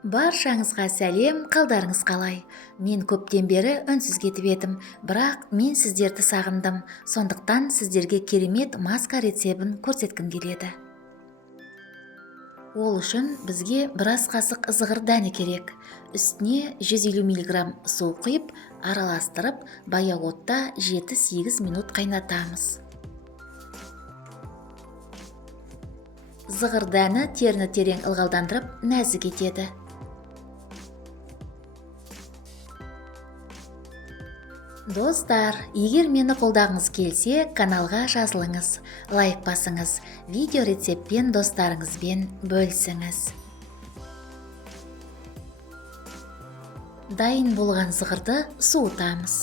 Баршаңызға сәлем, қалдарыңыз қалай? Мен көптен бері үнсіз кетіп едім, бірақ мен сіздерді сағындым. Сондықтан сіздерге керемет маска рецебін көрсеткім келеді. Ол үшін бізге біраз қасық зығыр дәні керек. Үстіне 150 мг су құйып, араластырып, баяу отта 7-8 минут қайнатамыз. Зығыр дәні теріні терең ылғалдандырып, нәзік етеді. Достар, егер мені қолдағыңыз келсе, каналға жазылыңыз, лайк басыңыз, видео рецептпен достарыңызбен бөлісіңіз. Дайын болған зығырды суытамыз.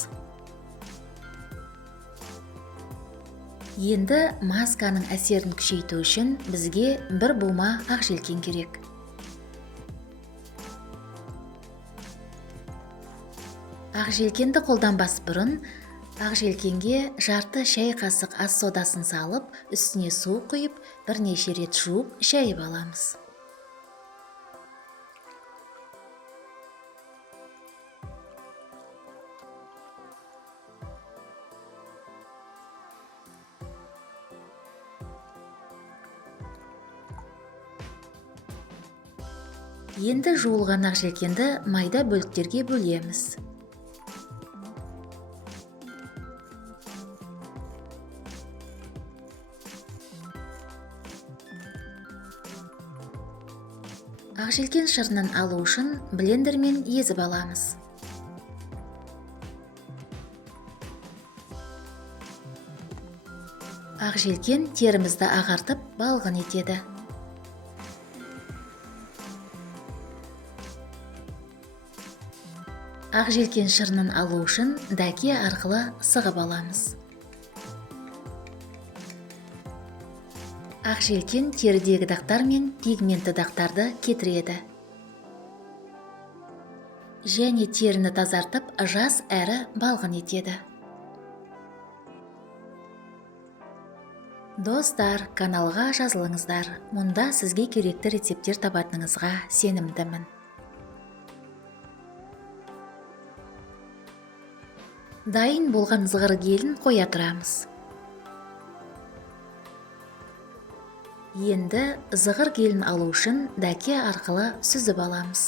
Енді масканың әсерін күшейту үшін бізге бір бума ақжелкен керек. Ақжелкенді қолданбас бұрын, ақжелкенге жарты шай қасық ас содасын салып, үстіне су құйып, бірнеше рет жуып, шайып аламыз. Енді жуылған ақжелкенді майда бөліктерге бөлеміз. Ақжелкен шырынын алу үшін блендермен езіп аламыз. Ақжелкен терімізді ағартып, балғын етеді. Ақжелкен шырынын алу үшін дәке арқылы сығып аламыз. Ақжелкен терідегі дақтар мен пигментті дақтарды кетіреді. Және теріні тазартып, жас әрі балғын етеді. Достар, каналға жазылыңыздар. Мұнда сізге керекті рецептер табатыныңызға сенімдімін. Дайын болған зығыр гелін қоя тұрамыз. Енді зығыр гелін алу үшін дәке арқылы сүзіп аламыз.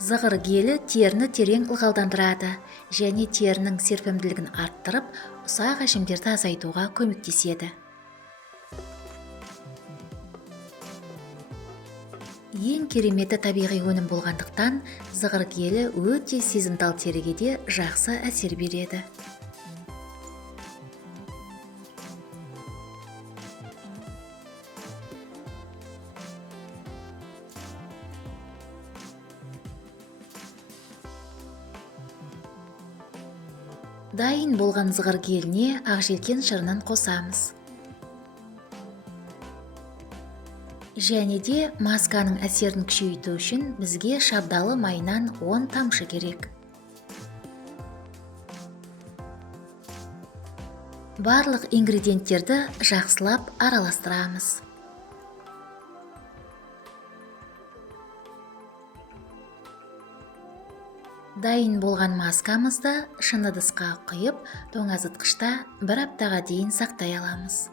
Зығыр гелі теріні терең ылғалдандырады және терінің серпімділігін арттырып, ұсақ әжімдерді азайтуға көмектеседі. Ең кереметі табиғи өнім болғандықтан, зығыр гелі өте сезімтал теріге де жақсы әсер береді. Дайын болған зығыр геліне ақжелкен шырынын қосамыз. Және де масканың әсерін күшейту үшін бізге шабдалы майынан 10 тамшы керек. Барлық ингредиенттерді жақсылап араластырамыз. Дайын болған маскамызды шыны ыдысқа құйып, тоңазытқышта 1 аптаға дейін сақтай аламыз.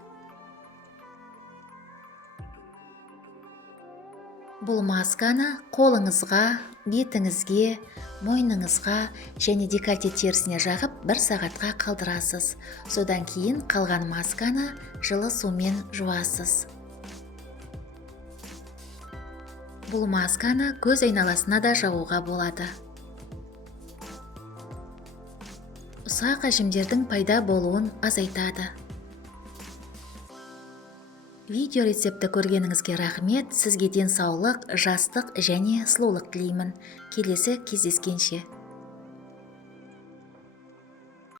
Бұл масканы қолыңызға, бетіңізге, мойныңызға және декольте терісіне жағып 1 сағатқа қалдырасыз. Содан кейін қалған масканы жылы сумен жуасыз. Бұл масканы көз айналасына да жағуға болады. Ұсақ әжімдердің пайда болуын азайтады. Видео рецепті көргеніңізге рахмет. Сізге денсаулық, жастық және сұлулық тілеймін. Келесі кездескенше.